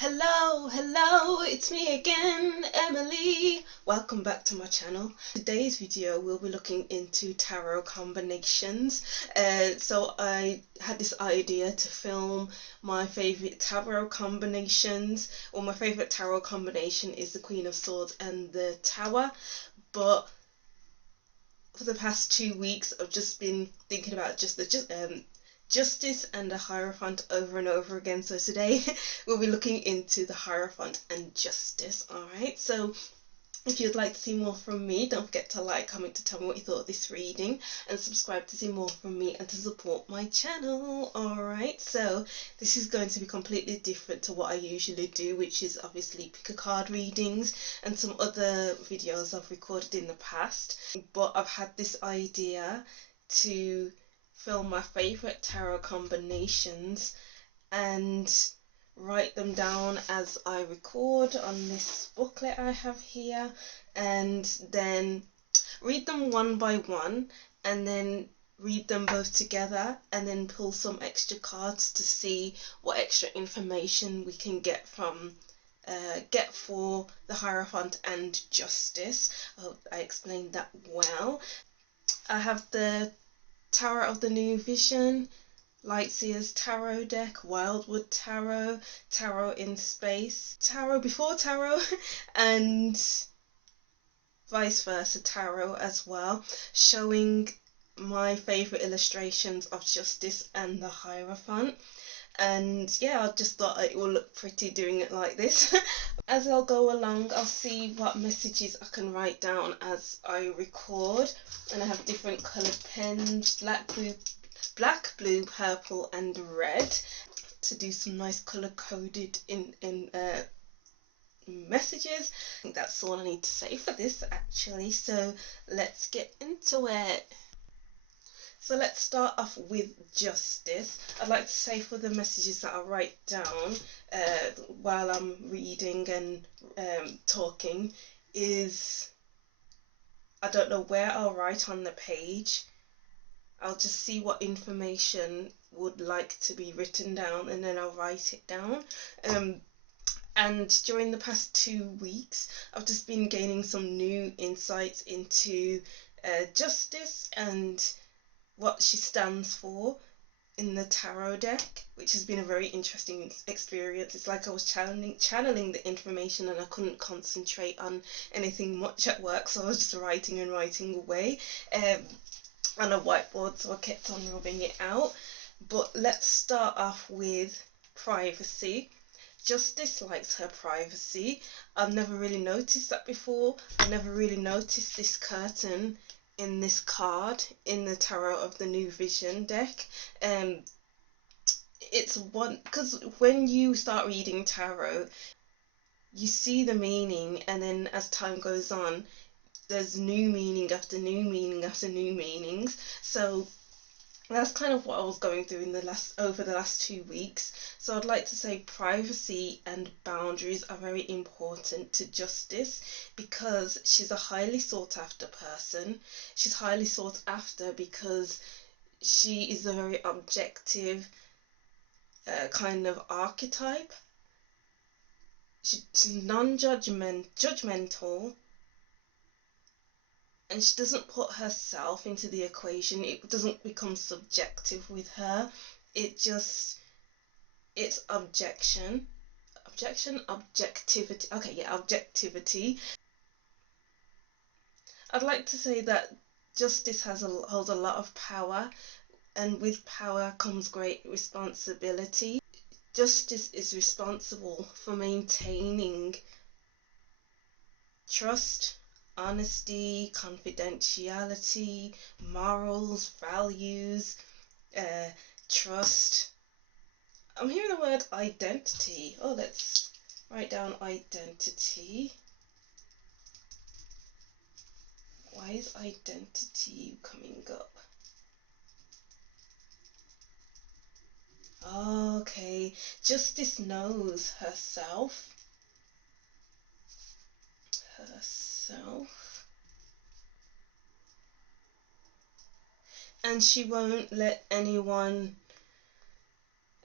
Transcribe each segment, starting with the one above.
Hello, it's me again, Emily. Welcome back to my channel. Today's video we'll be looking into tarot combinations. So I had this idea to film my favourite tarot combinations. Well, my favourite tarot combination is the Queen of Swords and the Tower, but for the past 2 weeks I've just been thinking about Justice and the Hierophant over and over again. So today we'll be looking into the Hierophant and Justice. Alright, so if you'd like to see more from me, don't forget to like, comment to tell me what you thought of this reading, and subscribe to see more from me and to support my channel. Alright, so this is going to be completely different to what I usually do, which is obviously pick a card readings and some other videos I've recorded in the past. But I've had this idea to film my favourite tarot combinations and write them down as I record on this booklet I have here, and then read them one by one, and then read them both together, and then pull some extra cards to see what extra information we can get from for the Hierophant and Justice. I hope I explained that well. I have the Tower of the New Vision, Lightseer's Tarot deck, Wildwood Tarot, Tarot in Space, Tarot Before Tarot, and vice versa Tarot as well, showing my favourite illustrations of Justice and the Hierophant. And yeah, I just thought it will look pretty doing it like this. As I'll go along, I'll see what messages I can write down as I record, and I have different coloured pens, black, blue, purple and red, to do some nice colour coded in messages. I think that's all I need to say for this actually, so let's get into it. So let's start off with Justice. I'd like to say, for the messages that I write down while I'm reading and talking, is I don't know where I'll write on the page. I'll just see what information would like to be written down, and then I'll write it down. And during the past 2 weeks, I've just been gaining some new insights into Justice and what she stands for in the tarot deck, which has been a very interesting experience. It's like I was channeling the information, and I couldn't concentrate on anything much at work, so I was just writing and writing away on a whiteboard, so I kept on rubbing it out. But let's start off with privacy. Justice likes her privacy. I've never really noticed that before. I never really noticed this curtain in this card in the Tarot of the New Vision deck. It's one, because when you start reading tarot, you see the meaning, and then as time goes on, there's new meaning after new meaning after new meanings. So that's kind of what I was going through over the last 2 weeks. So I'd like to say privacy and boundaries are very important to Justice, because she's a highly sought after person. She's highly sought after because she is a very objective kind of archetype. She's non-judgmental, and she doesn't put herself into the equation. It doesn't become subjective with her. It's objectivity. Okay, yeah, objectivity. I'd like to say that Justice holds a lot of power, and with power comes great responsibility. Justice is responsible for maintaining trust, honesty, confidentiality, morals, values, trust. I'm hearing the word identity. Oh, let's write down identity. Why is identity coming up? Okay, Justice knows herself. And she won't let anyone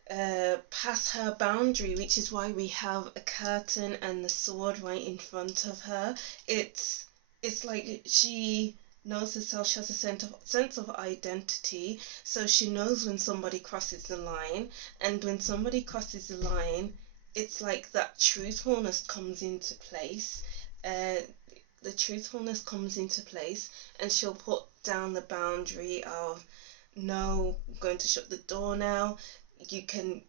pass her boundary, which is why we have a curtain and the sword right in front of her. It's like she knows herself. She has a sense of identity, so she knows when somebody crosses the line, and when somebody crosses the line, it's like that truthfulness comes into place. The truthfulness comes into place, and she'll put down the boundary of, no, I'm going to shut the door now. You can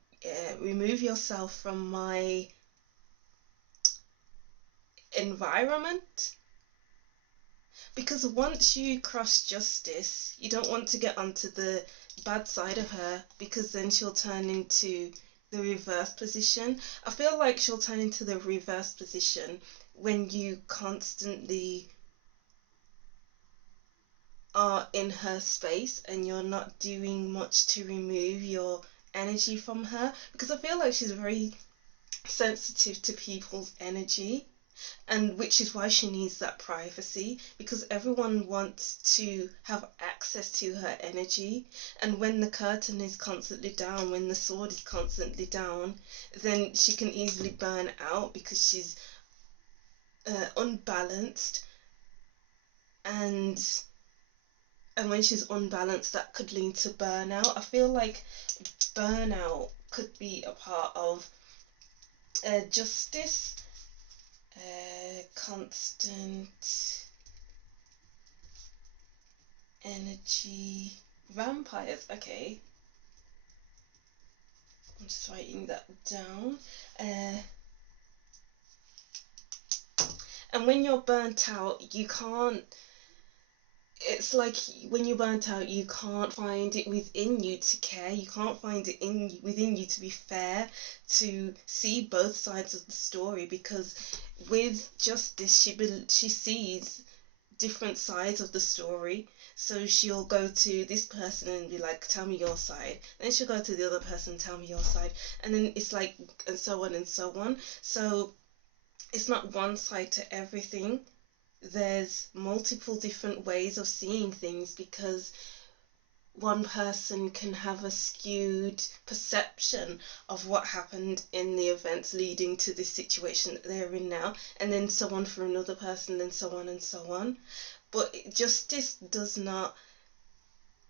remove yourself from my environment. Because once you cross justice, you don't want to get onto the bad side of her, because then she'll turn into the reverse position. I feel like she'll turn into the reverse position when you constantly are in her space and you're not doing much to remove your energy from her, because I feel like she's very sensitive to people's energy, and which is why she needs that privacy, because everyone wants to have access to her energy. And when the curtain is constantly down, when the sword is constantly down, then she can easily burn out, because she's unbalanced, and when she's unbalanced, that could lead to burnout. I feel like burnout could be a part of justice. Constant energy. Vampires, okay. I'm just writing that down. And when you're burnt out, you can't, it's like when you're burnt out, you can't find it within you to care. You can't find it within you to be fair, to see both sides of the story, because with justice, she sees different sides of the story. So she'll go to this person and be like, tell me your side. Then she'll go to the other person, tell me your side. And then it's like, and so on and so on. So it's not one side to everything. There's multiple different ways of seeing things, because one person can have a skewed perception of what happened in the events leading to this situation that they're in now, and then so on for another person, and so on and so on. But justice does not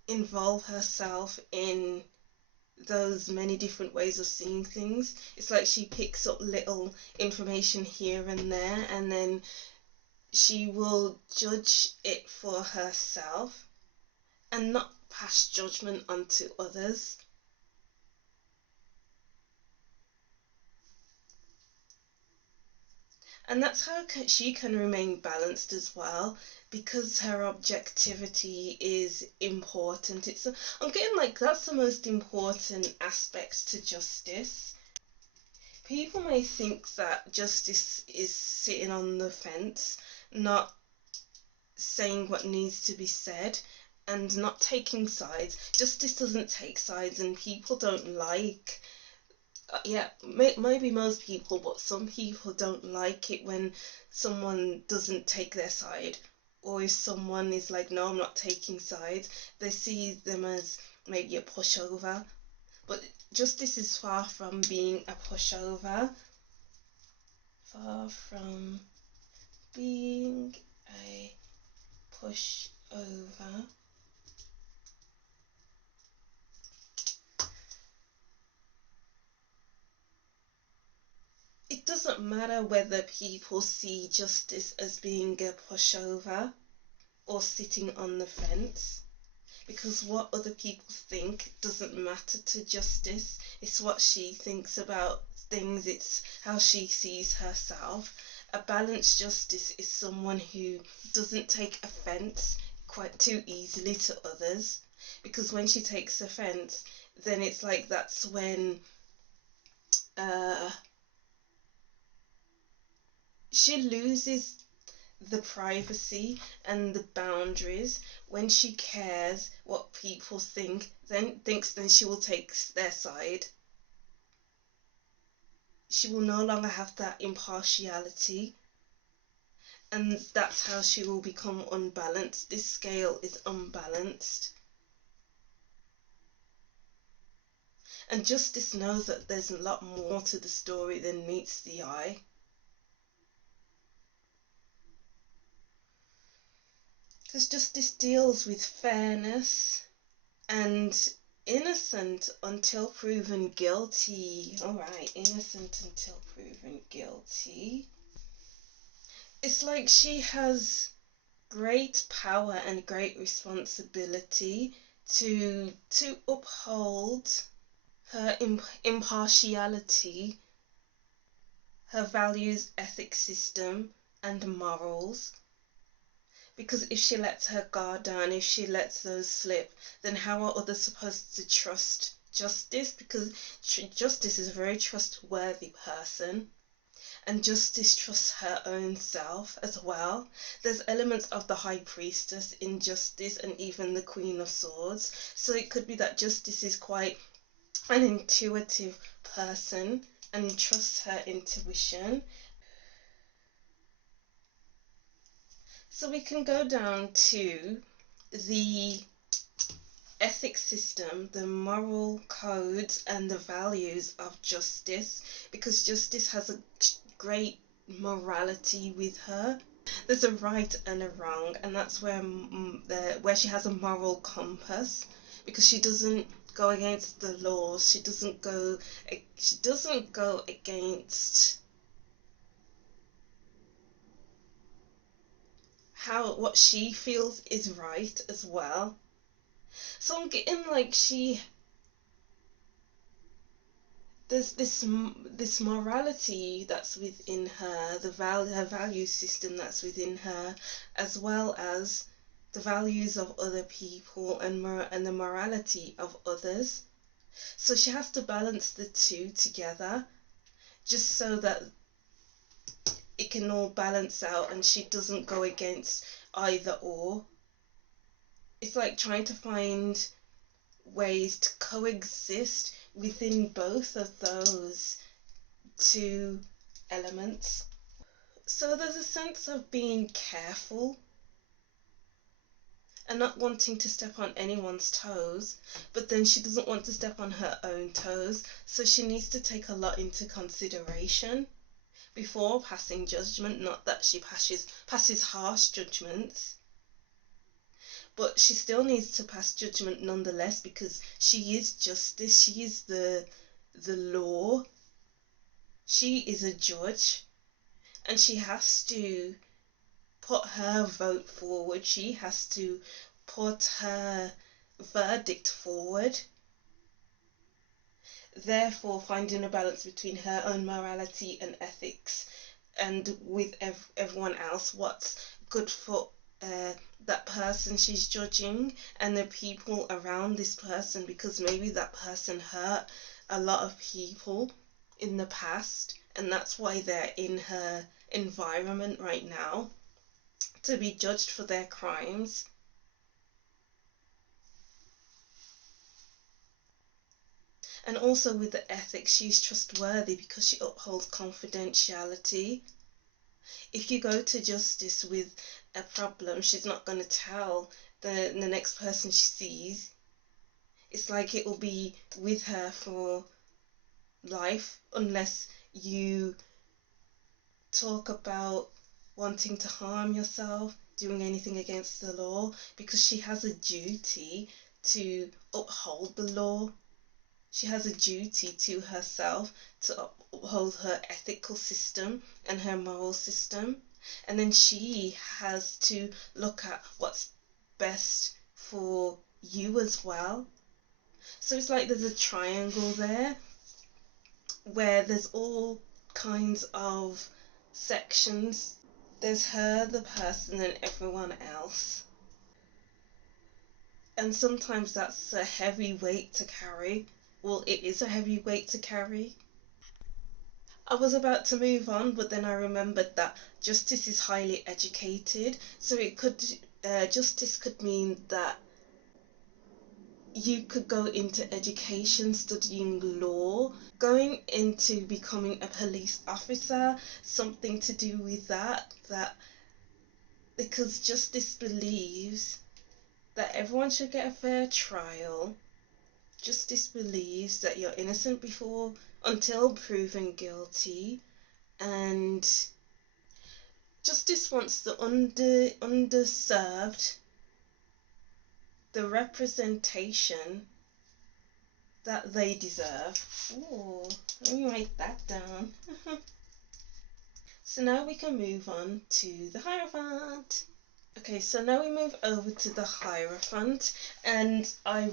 involve herself in those many different ways of seeing things. It's like she picks up little information here and there, and then she will judge it for herself and not pass judgment onto others. And that's how she can remain balanced as well, because her objectivity is important. I'm getting like, that's the most important aspect to justice. People may think that justice is sitting on the fence, not saying what needs to be said, and not taking sides. Justice doesn't take sides, and people don't like, maybe most people, but some people don't like it when someone doesn't take their side, or if someone is like, no, I'm not taking sides, they see them as maybe a pushover. But justice is far from being a pushover. Far from being a pushover. It doesn't matter whether people see justice as being a pushover or sitting on the fence, because what other people think doesn't matter to justice. It's what she thinks about things, it's how she sees herself. A balanced justice is someone who doesn't take offence quite too easily to others, because when she takes offence, then it's like that's when she loses the privacy and the boundaries. When she cares what people think, then she will take their side. She will no longer have that impartiality, and that's how she will become unbalanced. This scale is unbalanced. And Justice knows that there's a lot more to the story than meets the eye. Because Justice deals with fairness and innocent until proven guilty. Alright, innocent until proven guilty. It's like she has great power and great responsibility to uphold her impartiality, her values, ethics system, and morals. Because if she lets her guard down, if she lets those slip, then how are others supposed to trust Justice? Because Justice is a very trustworthy person, and Justice trusts her own self as well. There's elements of the High Priestess in Justice and even the Queen of Swords, so it could be that Justice is quite an intuitive person and trusts her intuition. So we can go down to the ethics system, the moral codes and the values of Justice, because Justice has a great morality with her. There's a right and a wrong, and that's where she has a moral compass, because she doesn't go against the laws. She doesn't go against what she feels is right as well. So I'm getting like there's this morality that's within her, her value system that's within her, as well as the values of other people and the morality of others. So she has to balance the two together, just so that it can all balance out and she doesn't go against either or. It's like trying to find ways to coexist within both of those two elements. So there's a sense of being careful and not wanting to step on anyone's toes, but then she doesn't want to step on her own toes, so she needs to take a lot into consideration before passing judgment. Not that she passes harsh judgments, but she still needs to pass judgment nonetheless, because she is Justice, she is the law, she is a judge, and she has to put her vote forward, she has to put her verdict forward. Therefore, finding a balance between her own morality and ethics, and with everyone else, what's good for that person she's judging and the people around this person, because maybe that person hurt a lot of people in the past, and that's why they're in her environment right now, to be judged for their crimes. And also with the ethics, she's trustworthy because she upholds confidentiality. If you go to Justice with a problem, she's not going to tell the next person she sees. It's like it will be with her for life, unless you talk about wanting to harm yourself, doing anything against the law, because she has a duty to uphold the law. She has a duty to herself to uphold her ethical system and her moral system. And then she has to look at what's best for you as well. So it's like there's a triangle there where there's all kinds of sections. There's her, the person, and everyone else. And sometimes that's a heavy weight to carry. Well, it is a heavy weight to carry. I was about to move on, but then I remembered that Justice is highly educated, so it could Justice could mean that you could go into education, studying law, going into becoming a police officer, something to do with that because Justice believes that everyone should get a fair trial, Justice believes that you're innocent until proven guilty, and justice wants the underserved the representation that they deserve. Ooh, let me write that down. So now we can move on to the Hierophant. Okay, so now we move over to the Hierophant, and I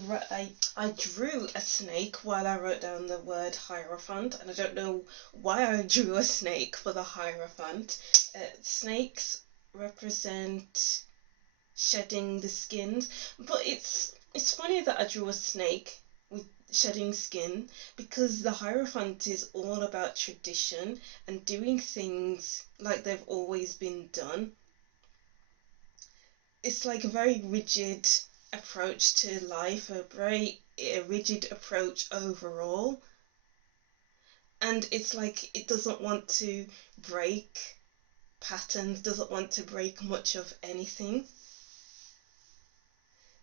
drew a snake while I wrote down the word Hierophant, and I don't know why I drew a snake for the Hierophant. Snakes represent shedding the skins, but it's funny that I drew a snake with shedding skin, because the Hierophant is all about tradition and doing things like they've always been done. It's like a very rigid approach to life, a rigid approach overall, and it's like it doesn't want to break patterns, doesn't want to break much of anything.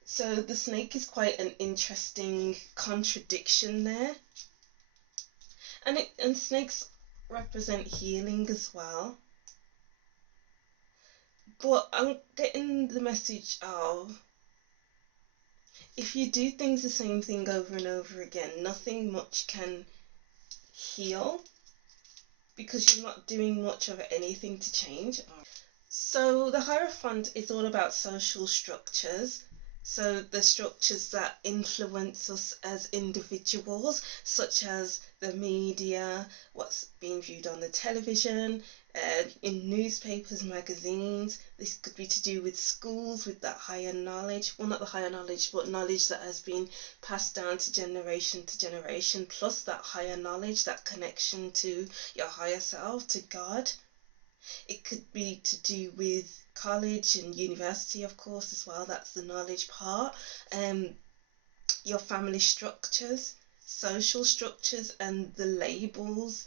So the snake is quite an interesting contradiction there. And snakes represent healing as well. But I'm getting the message of, if you do things the same thing over and over again, nothing much can heal, because you're not doing much of anything to change. So the Hierophant is all about social structures. So the structures that influence us as individuals, such as the media, what's being viewed on the television, in newspapers, magazines. This could be to do with schools, with that higher knowledge. Well, not the higher knowledge, but knowledge that has been passed down to generation, plus that higher knowledge, that connection to your higher self, to God. It could be to do with college and university, of course, as well. That's the knowledge part. Your family structures, social structures, and the labels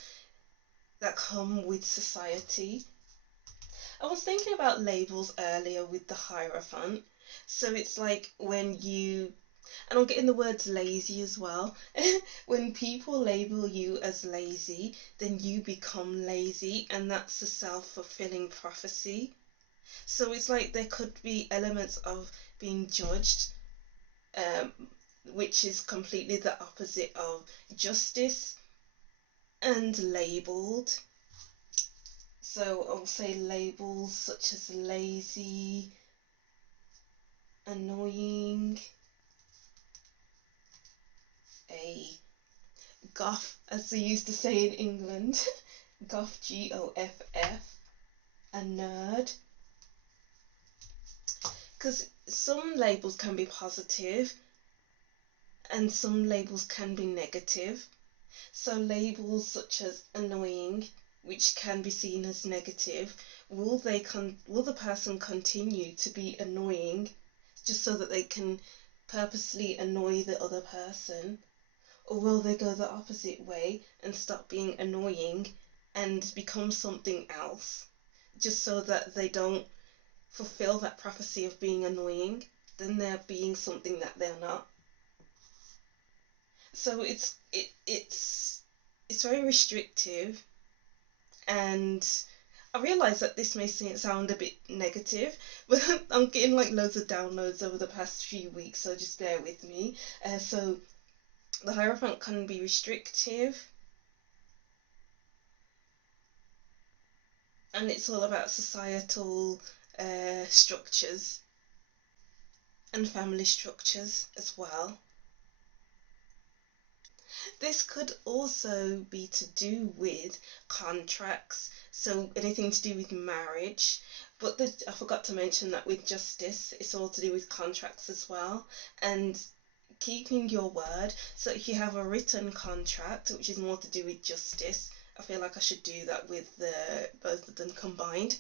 that come with society. I was thinking about labels earlier with the Hierophant. So it's like when you, and I'm getting the words lazy as well. When people label you as lazy, then you become lazy, and that's a self-fulfilling prophecy. So it's like there could be elements of being judged, which is completely the opposite of justice, and labelled. So I'll say labels such as lazy, annoying, a goth, as they used to say in England, goth, Goff, a nerd. Because some labels can be positive and some labels can be negative. So labels such as annoying, which can be seen as negative, will the person continue to be annoying just so that they can purposely annoy the other person? Or will they go the opposite way and stop being annoying and become something else, just so that they don't fulfill that prophecy of being annoying? Then they're being something that they're not. So it's very restrictive, and I realise that this may sound a bit negative, but I'm getting like loads of downloads over the past few weeks, so just bear with me. So the Hierophant can be restrictive, and it's all about societal structures and family structures as well. This could also be to do with contracts, so anything to do with marriage, but I forgot to mention that with justice, it's all to do with contracts as well, and keeping your word. So if you have a written contract, which is more to do with justice, I feel like I should do that with both of them combined.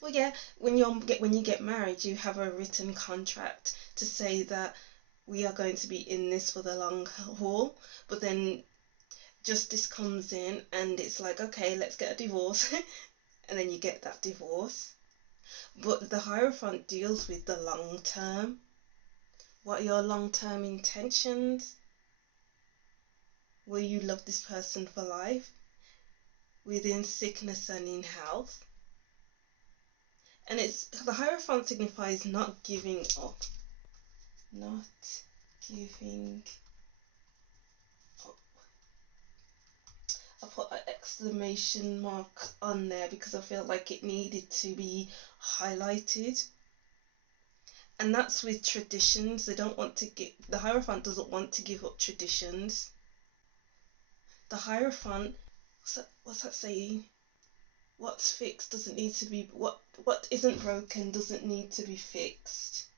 Well, yeah, when you get married, you have a written contract to say that we are going to be in this for the long haul, but then justice comes in and it's like, okay, let's get a divorce, and then you get that divorce. But the Hierophant deals with the long term, What are your long-term intentions? Will you love this person for life, within sickness and in health? And the Hierophant signifies not giving up. Not giving up. I put an exclamation mark on there because I felt like it needed to be highlighted. And that's with traditions. The Hierophant doesn't want to give up traditions. The Hierophant, what's that saying? What's fixed doesn't need to be, what isn't broken doesn't need to be fixed.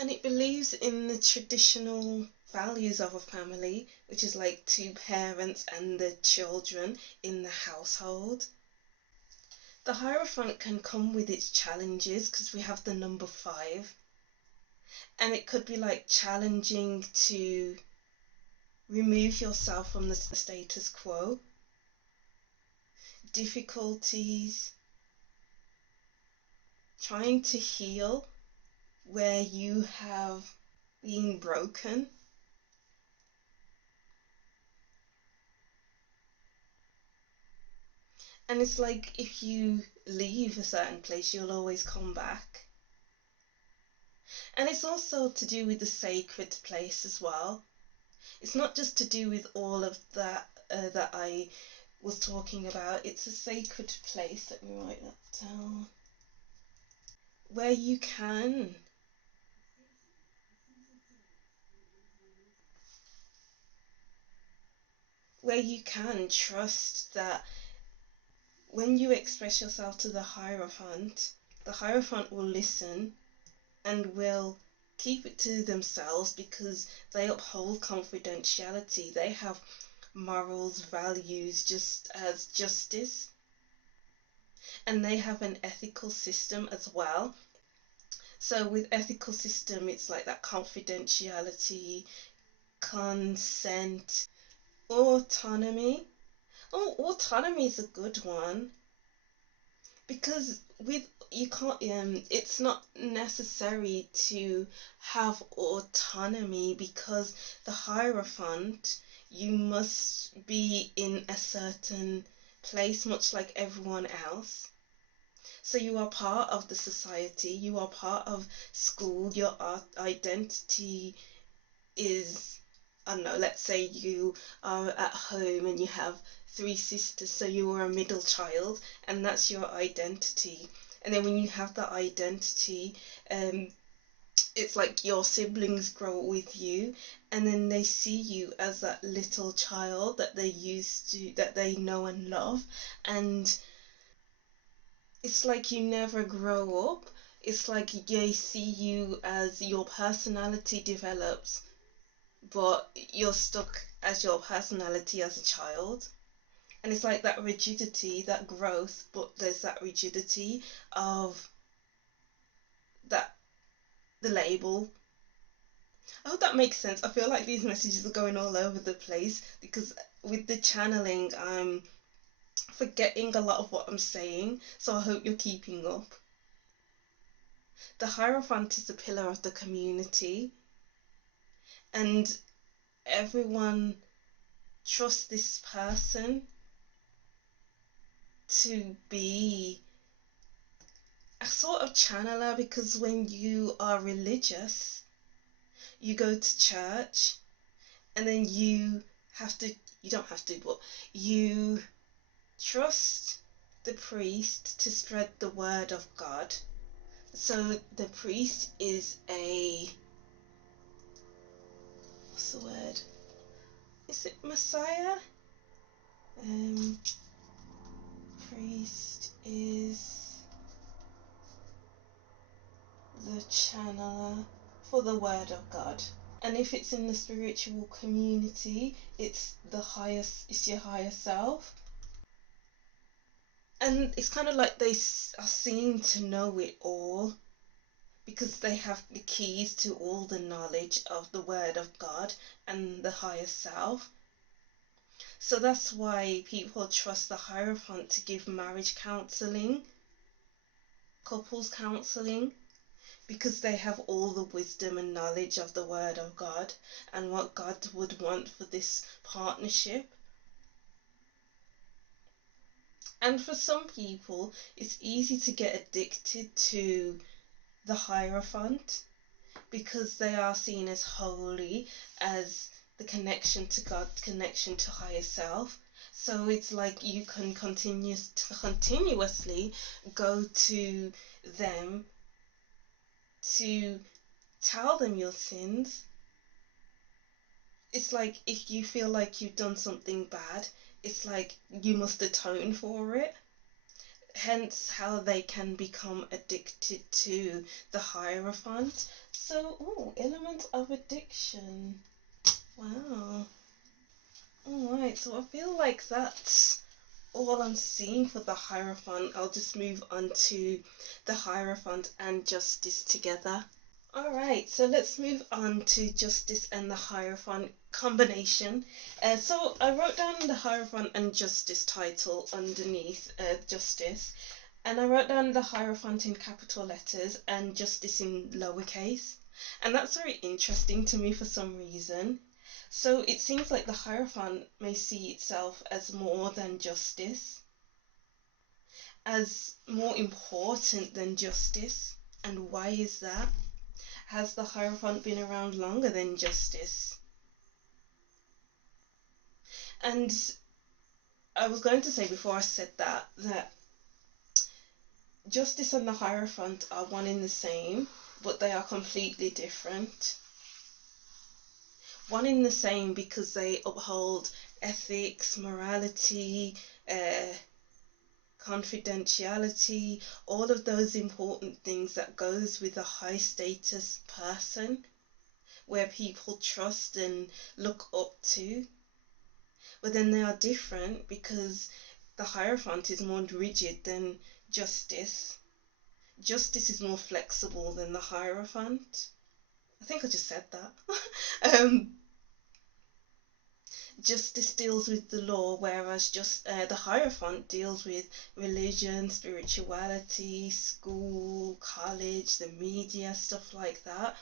And it believes in the traditional values of a family, which is like 2 parents and the children in the household. The Hierophant can come with its challenges because we have the number 5. And it could be like challenging to remove yourself from the status quo. Difficulties, trying to heal where you have been broken. And it's like if you leave a certain place, you'll always come back. And it's also to do with the sacred place as well. It's not just to do with all of that that I was talking about. It's a sacred place. Let me write that down. Where you can trust that when you express yourself to the Hierophant will listen and will keep it to themselves because they uphold confidentiality. They have morals, values, just as justice. And they have an ethical system as well. So with ethical system, it's like that confidentiality, consent, autonomy. Oh, autonomy is a good one. Because it's not necessary to have autonomy because the Hierophant, you must be in a certain place, much like everyone else. So you are part of the society, you are part of school, your identity is, I don't know, let's say you are at home and you have 3 sisters, so you are a middle child, and that's your identity. And then when you have that identity, it's like your siblings grow with you, and then they see you as that little child that they know and love, and it's like you never grow up. It's like they see you as your personality develops, but you're stuck as your personality as a child. And it's like that rigidity, that growth, but there's that rigidity of the label. I hope that makes sense. I feel like these messages are going all over the place because with the channeling, I'm forgetting a lot of what I'm saying, so I hope you're keeping up. The Hierophant is the pillar of the community, and everyone trusts this person to be a sort of channeler, because when you are religious, you go to church and then you don't have to, but you trust the priest to spread the word of God. So the priest is what's the word? Is it Messiah? Priest is the channeler for the word of God. And if it's in the spiritual community, it's your higher self. And it's kind of like they are seen to know it all because they have the keys to all the knowledge of the word of God and the higher self. So that's why people trust the Hierophant to give marriage counselling, couples counselling, because they have all the wisdom and knowledge of the Word of God and what God would want for this partnership. And for some people, it's easy to get addicted to the Hierophant because they are seen as holy, as the connection to God, connection to higher self. So it's like you can continuously go to them to tell them your sins. It's like if you feel like you've done something bad, it's like you must atone for it. Hence how they can become addicted to the Hierophant. So, element of addiction. Wow. Alright, so I feel like that's all I'm seeing for the Hierophant. I'll just move on to the Hierophant and Justice together. Alright, so let's move on to Justice and the Hierophant combination. So I wrote down the Hierophant and Justice title underneath Justice, and I wrote down the Hierophant in capital letters and Justice in lowercase, and that's very interesting to me for some reason. So it seems like the Hierophant may see itself as more than Justice, as more important than Justice. And why is that? Has the Hierophant been around longer than Justice? And I was going to say before I said that Justice and the Hierophant are one in the same, but they are completely different. One in the same because they uphold ethics, morality, confidentiality, all of those important things that goes with a high status person where people trust and look up to. But then they are different because the Hierophant is more rigid than Justice. Justice is more flexible than the Hierophant. I think I just said that. Justice deals with the law, whereas the Hierophant deals with religion, spirituality, school, college, the media, stuff like that.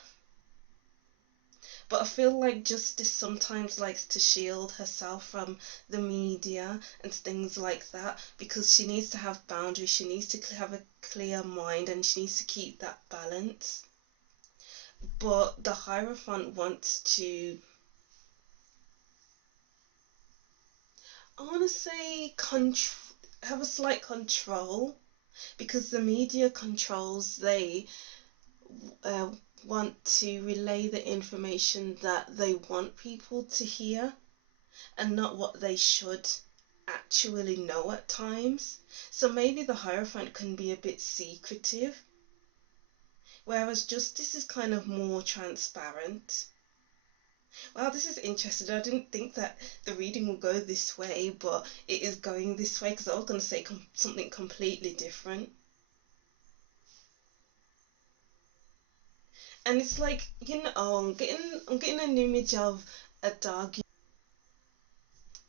But I feel like Justice sometimes likes to shield herself from the media and things like that because she needs to have boundaries, she needs to have a clear mind, and she needs to keep that balance. But the Hierophant wants to, I want to say, have a slight control, because the media controls, they want to relay the information that they want people to hear and not what they should actually know at times. So maybe the Hierophant can be a bit secretive, whereas Justice is kind of more transparent. Wow, this is interesting. I didn't think that the reading would go this way, but it is going this way because I was going to say something completely different. And it's like, I'm getting an image of a dog.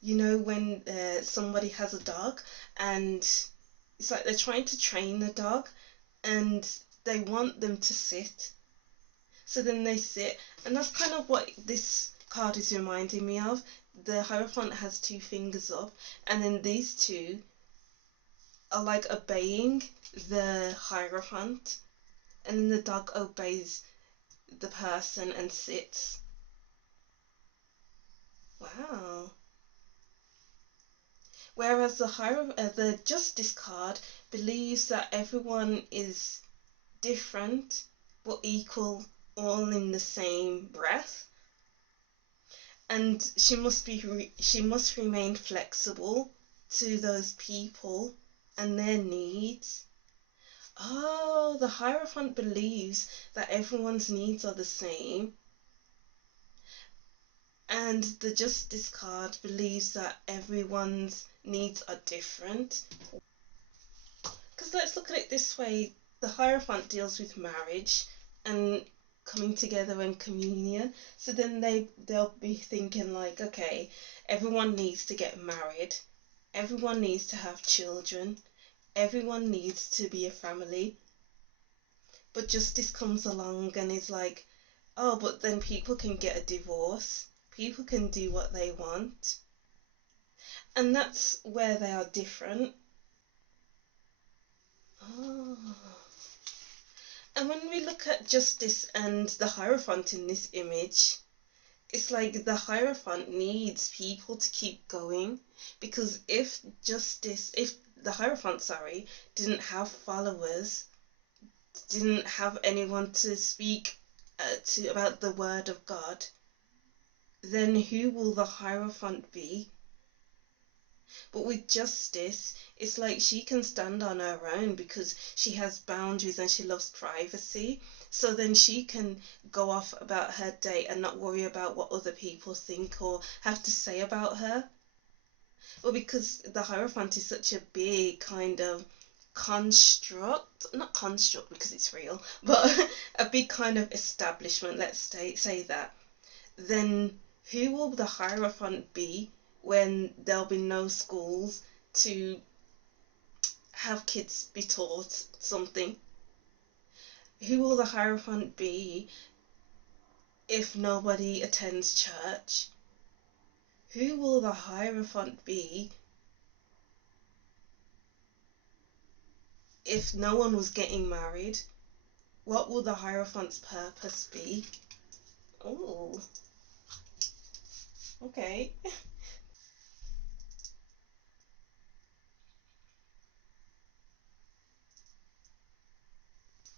You know, when somebody has a dog and it's like they're trying to train the dog and they want them to sit. So then they sit, and that's kind of what this card is reminding me of. The Hierophant has two fingers up, and then these two are like obeying the Hierophant, and then the dog obeys the person and sits. Wow. Whereas the Justice card believes that everyone is different but equal, all in the same breath, and she must remain flexible to those people and their needs. Oh, the Hierophant believes that everyone's needs are the same, and the Justice card believes that everyone's needs are different. Because let's look at it this way, the Hierophant deals with marriage and coming together and communion. So then they'll be thinking like, okay, everyone needs to get married, everyone needs to have children, everyone needs to be a family. But justice comes along and is like, oh, but then people can get a divorce. People can do what they want. And that's where they are different. Oh. And when we look at justice and the Hierophant in this image, it's like the Hierophant needs people to keep going, because if the Hierophant, didn't have followers, didn't have anyone to speak to about the word of God, then who will the Hierophant be? But with justice, it's like she can stand on her own because she has boundaries and she loves privacy. So then she can go off about her day and not worry about what other people think or have to say about her. Well, because the Hierophant is such a big kind of construct, not construct because it's real, but a big kind of establishment, let's say that, then who will the Hierophant be when there'll be no schools to have kids be taught something? Who will the Hierophant be if nobody attends church? Who will the Hierophant be if no one was getting married? What will the Hierophant's purpose be? Oh, okay.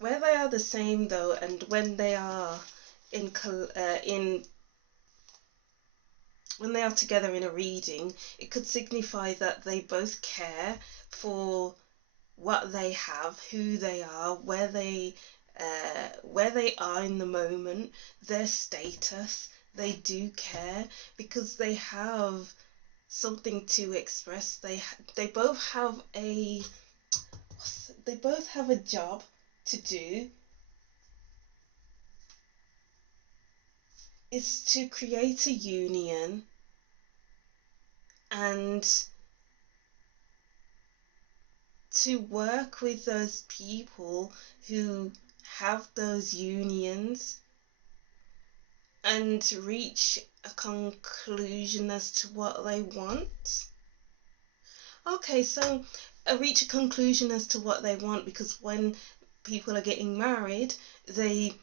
Where they are the same though, and when they are when they are together in a reading, it could signify that they both care for what they have, who they are, where they are in the moment, their status. They do care because they have something to express. They both have a job to do. It's to create a union and to work with those people who have those unions and reach a conclusion as to what they want. Okay, so reach a conclusion as to what they want, because when people are getting married, they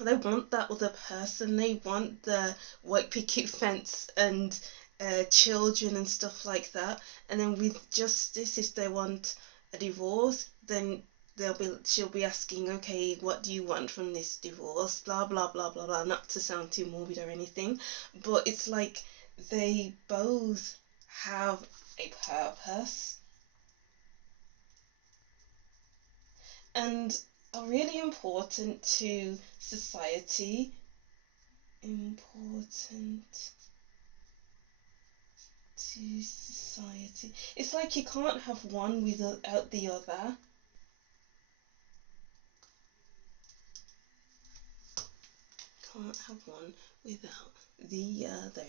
want that other person. They want the white picket fence and children and stuff like that. And then with justice, if they want a divorce, then she'll be asking, okay, what do you want from this divorce? Blah blah blah blah blah. Not to sound too morbid or anything, but it's like they both have a purpose and are really important to society. It's like you can't have one without the other. Can't have one without the other.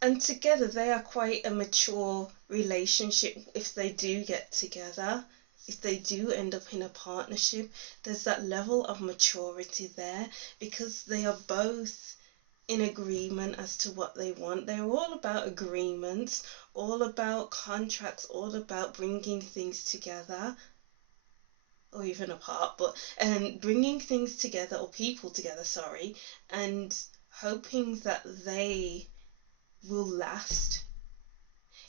And together they are quite a mature relationship if they do get together. If they do end up in a partnership, there's that level of maturity there because they are both in agreement as to what they want. They're all about agreements, all about contracts, all about bringing things together, or even apart, but bringing things together, or people together, and hoping that they will last.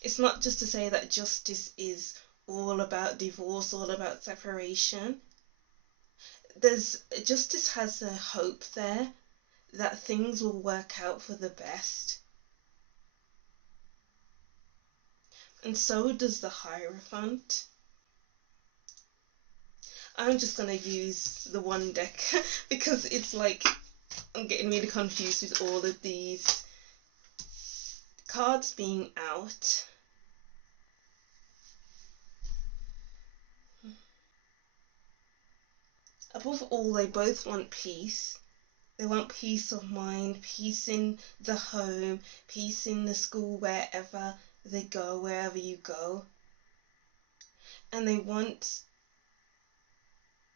It's not just to say that justice is all about divorce, all about separation. Justice has a hope there that things will work out for the best. And so does the Hierophant. I'm just going to use the one deck because it's like I'm getting really confused with all of these cards being out. Above all, they both want peace. They want peace of mind, peace in the home, peace in the school, wherever they go, wherever you go. and they want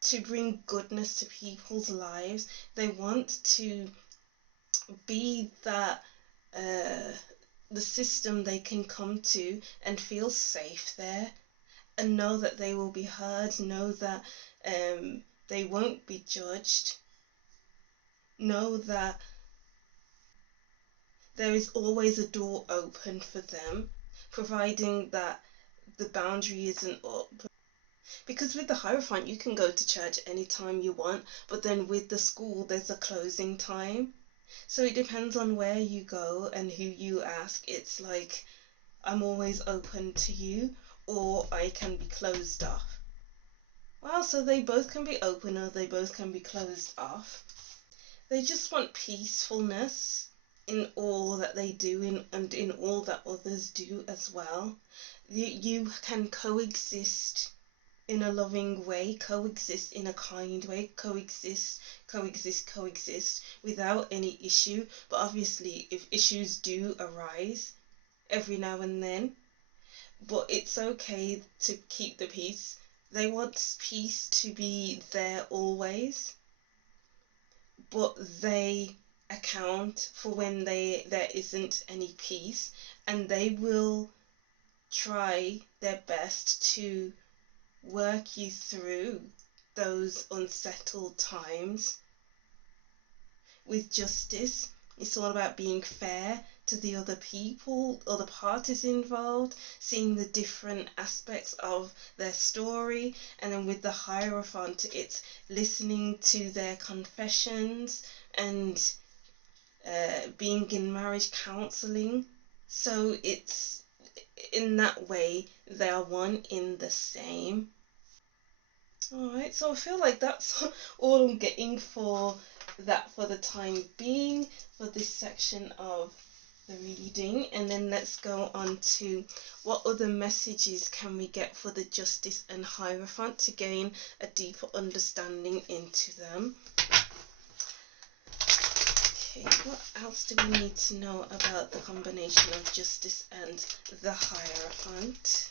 to bring goodness to people's lives. They want to be that the system they can come to and feel safe there, and know that they will be heard, know that they won't be judged, know that there is always a door open for them, providing that the boundary isn't up. Because with the Hierophant, you can go to church anytime you want, but then with the school, there's a closing time. So it depends on where you go and who you ask. It's like, I'm always open to you, or I can be closed off. Wow, so they both can be open or they both can be closed off. They just want peacefulness in all that they do and in all that others do as well. You can coexist in a loving way, coexist in a kind way, coexist without any issue. But obviously, if issues do arise every now and then, but it's okay to keep the peace. They want peace to be there always, but they account for when there isn't any peace, and they will try their best to work you through those unsettled times with justice. It's all about being fair to the other people, other parties involved, seeing the different aspects of their story. And then with the Hierophant, it's listening to their confessions and being in marriage counseling. So it's in that way they are one in the same. Alright, so I feel like that's all I'm getting for that for the time being for this section of the reading. And then let's go on to what other messages can we get for the Justice and Hierophant to gain a deeper understanding into them. Okay, what else do we need to know about the combination of Justice and the Hierophant?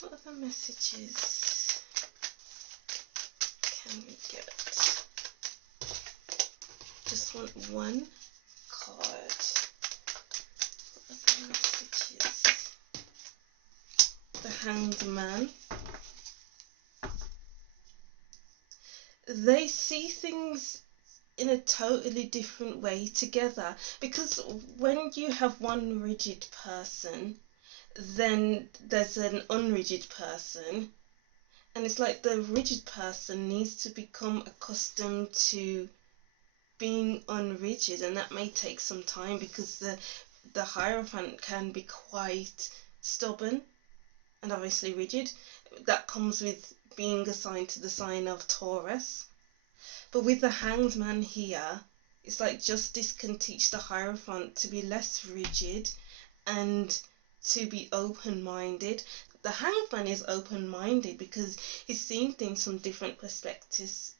What other messages can we get? Just want one card. What other messages? The Hanged Man. They see things in a totally different way together, because when you have one rigid person, then there's an unrigid person, and it's like the rigid person needs to become accustomed to being unrigid, and that may take some time because the Hierophant can be quite stubborn and obviously rigid. That comes with being assigned to the sign of Taurus. But with the Hanged Man here, it's like justice can teach the Hierophant to be less rigid and to be open-minded. The Hanged Man is open-minded because he's seeing things from different perspectives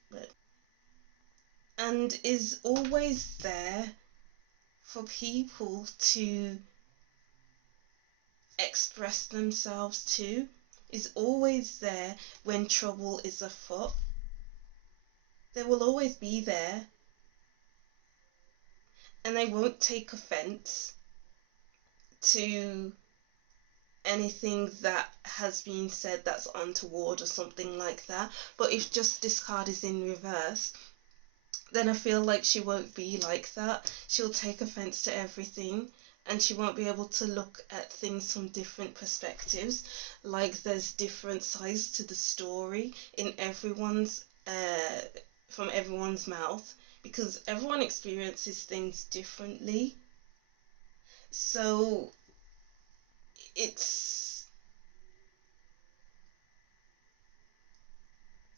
and is always there for people to express themselves to, is always there when trouble is afoot. They will always be there, and they won't take offence to anything that has been said that's untoward or something like that. But if Justice card is in reverse, then I feel like she won't be like that. She'll take offence to everything, and she won't be able to look at things from different perspectives. Like there's different sides to the story in everyone's from everyone's mouth, because everyone experiences things differently. So it's,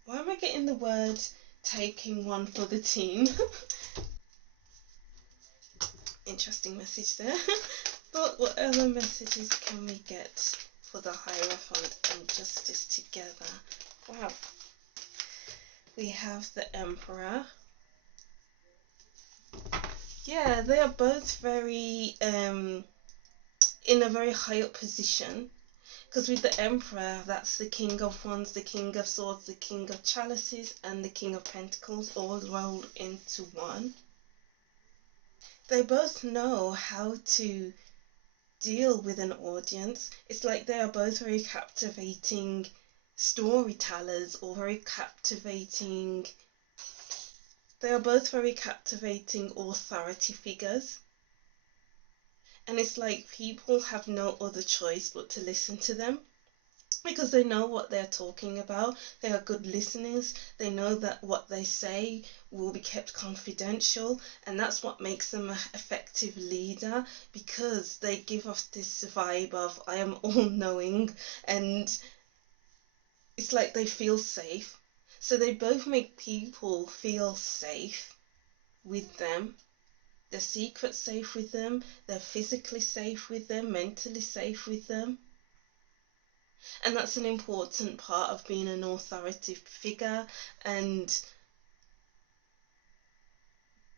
why am I getting the word taking one for the team? Interesting message there. But what other messages can we get for the Hierophant and Justice together? Wow. We have the Emperor. Yeah, they are both very in a very high up position. Because with the Emperor, that's the King of Wands, the King of Swords, the King of Chalices, and the King of Pentacles all rolled into one. They both know how to deal with an audience. It's like they are both very captivating storytellers, or they are both very captivating authority figures. And it's like people have no other choice but to listen to them, because they know what they're talking about. They are good listeners. They know that what they say will be kept confidential, and that's what makes them an effective leader, because they give off this vibe of I am all-knowing, and it's like they feel safe. So they both make people feel safe with them. They're secret safe with them. They're physically safe with them, mentally safe with them. And that's an important part of being an authoritative figure, and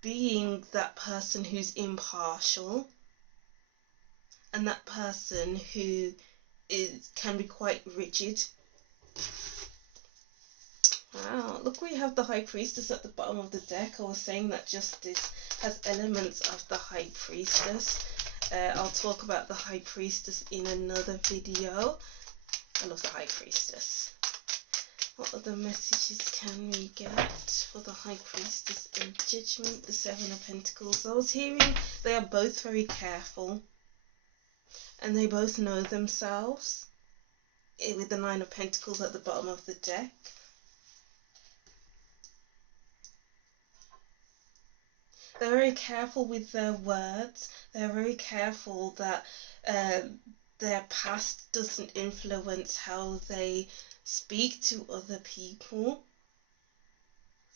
being that person who's impartial, and that person who can be quite rigid. Wow, look, we have the High Priestess at the bottom of the deck. I was saying that Justice has elements of the High Priestess. I'll talk about the High Priestess in another video. I love the High Priestess. What other messages can we get for the High Priestess in Judgment? The Seven of Pentacles. I was hearing they are both very careful, and they both know themselves, with the Nine of Pentacles at the bottom of the deck. They're very careful with their words. They're very careful that their past doesn't influence how they speak to other people,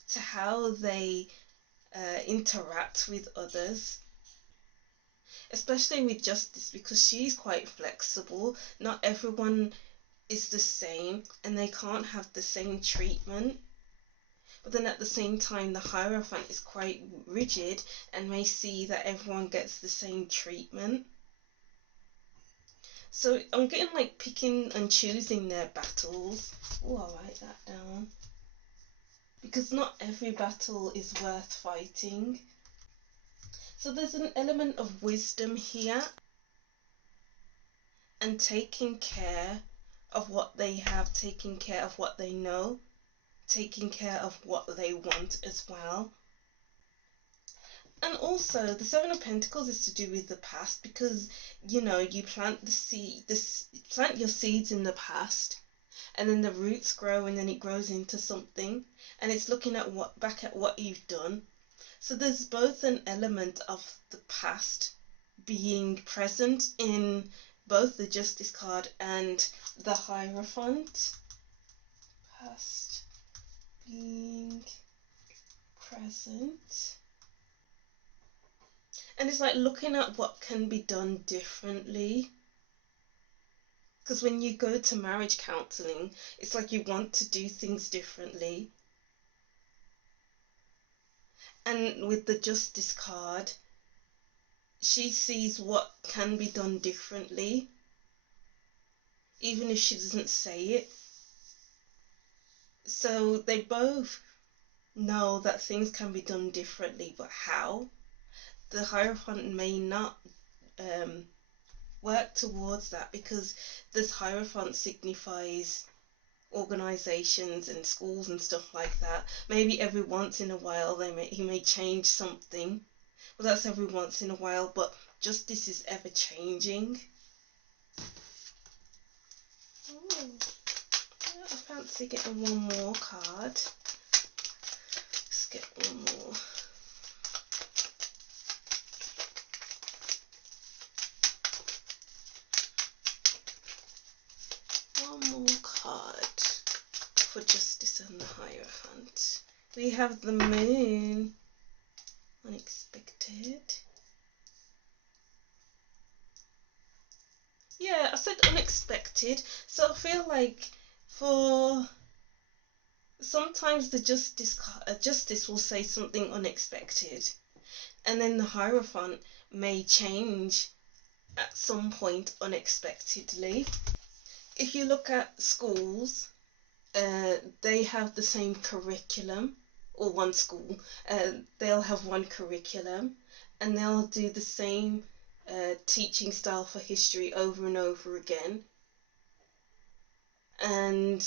to how they interact with others. Especially with Justice, because she's quite flexible. Not everyone is the same, and they can't have the same treatment. But then at the same time, the Hierophant is quite rigid and may see that everyone gets the same treatment. So I'm getting like picking and choosing their battles. Oh, I'll write that down. Because not every battle is worth fighting. So there's an element of wisdom here, and taking care of what they have, taking care of what they know, taking care of what they want as well. And also the Seven of Pentacles is to do with the past, because you know, you plant plant your seeds in the past, and then the roots grow, and then it grows into something, and it's looking at back at what you've done. So there's both an element of the past being present in both the Justice card and the Hierophant. Past being present. And it's like looking at what can be done differently. Because when you go to marriage counselling, it's like you want to do things differently. And with the Justice card, she sees what can be done differently, even if she doesn't say it. So they both know that things can be done differently, but how? The Hierophant may not work towards that, because this Hierophant signifies organisations and schools and stuff like that. Maybe every once in a while he may change something. Well, that's every once in a while, but Justice is ever changing. Ooh, I fancy getting one more card. Let's get one more. One more card for Justice and the Hierophant. We have the Moon. Unexpected. Yeah, I said unexpected. So I feel like for sometimes the Justice will say something unexpected, and then the Hierophant may change at some point unexpectedly. If you look at schools, they have the same curriculum, or one school, they'll have one curriculum, and they'll do the same teaching style for history over and over again, and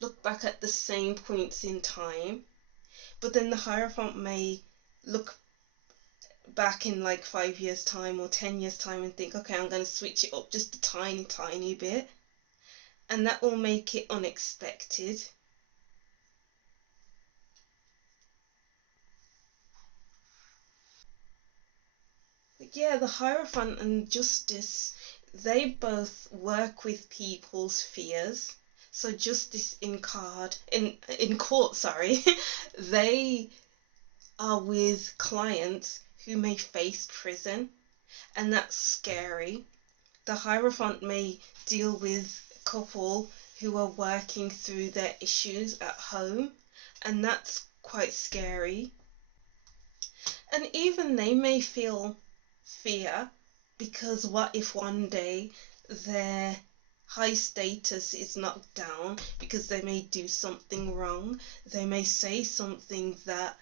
look back at the same points in time. But then the Hierophant may look back in like 5 years time or 10 years time and think, okay, I'm going to switch it up just a tiny bit, and that will make it unexpected. But yeah, the Hierophant and Justice, they both work with people's fears. So Justice in court, they are with clients who may face prison, and that's scary. The Hierophant may deal with a couple who are working through their issues at home, and that's quite scary. And even they may feel fear, because what if one day their high status is knocked down because they may do something wrong, they may say something that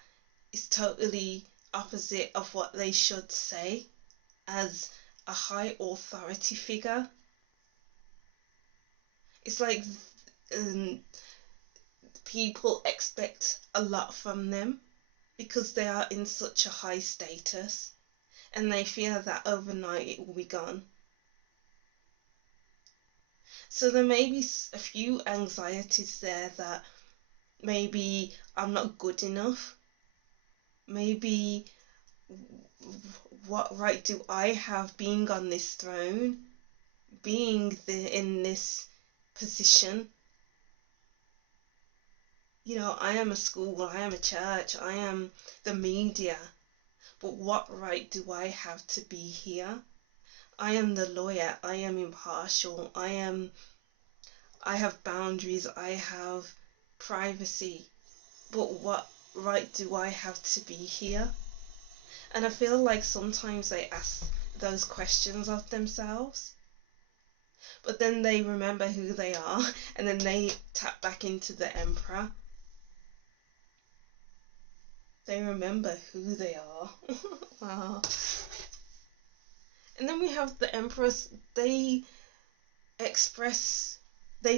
is totally opposite of what they should say as a high authority figure. It's like people expect a lot from them because they are in such a high status, and they fear that overnight it will be gone. So there may be a few anxieties there, that maybe I'm not good enough, maybe what right do I have being on this throne, being in this position? You know, I am a school, I am a church, I am the media, but what right do I have to be here? I am the lawyer, I am impartial, I have boundaries, I have privacy, but what right do I have to be here? And I feel like sometimes they ask those questions of themselves, but then they remember who they are, and then they tap back into the Emperor. They remember who they are. Wow. And then we have the Empress. They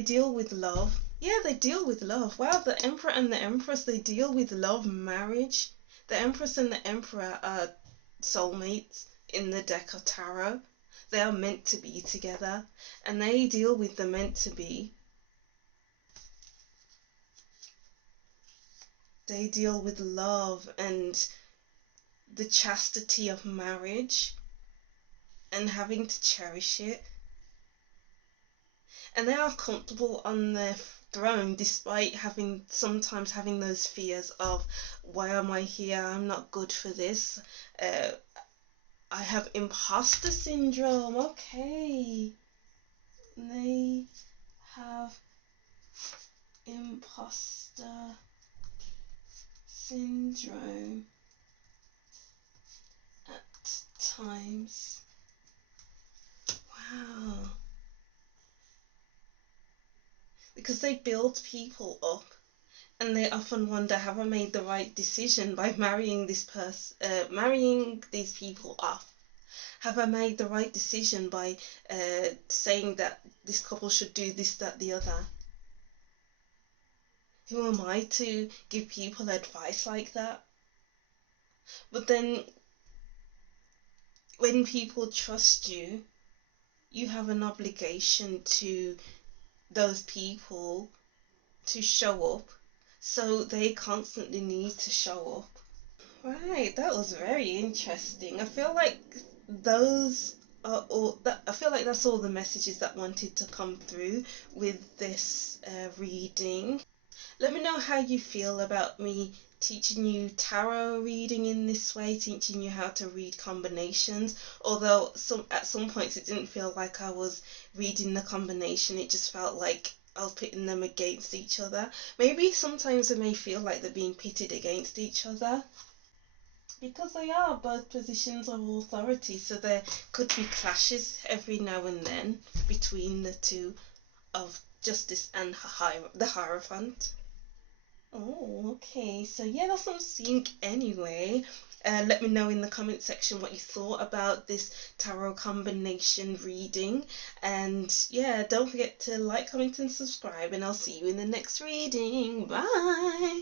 deal with love. Yeah, they deal with love. Wow, the Emperor and the Empress, they deal with love, marriage. The Empress and the Emperor are soulmates in the deck of tarot. They are meant to be together, and they deal with the meant to be. They deal with love and the chastity of marriage and having to cherish it. And they are comfortable on their throne despite sometimes having those fears of, why am I here? I'm not good for this. I have imposter syndrome. Okay. They have imposter syndrome at times. Wow. Because they build people up, and they often wonder, have I made the right decision by marrying this person, marrying these people off? Have I made the right decision by saying that this couple should do this, that, the other? Who am I to give people advice like that? But then when people trust you, you have an obligation to those people to show up, so they constantly need to show up. Right, that was very interesting. I feel like that's all the messages that wanted to come through with this reading. Let me know how you feel about me teaching you tarot reading in this way, teaching you how to read combinations, although at some points it didn't feel like I was reading the combination, it just felt like I was pitting them against each other. Maybe sometimes it may feel like they're being pitted against each other. because they are both positions of authority, so there could be clashes every now and then between the two, of Justice and the Hierophant. Oh, okay. So yeah, that's what I'm seeing anyway. Let me know in the comment section what you thought about this tarot combination reading. And yeah, don't forget to like, comment, and subscribe. And I'll see you in the next reading. Bye!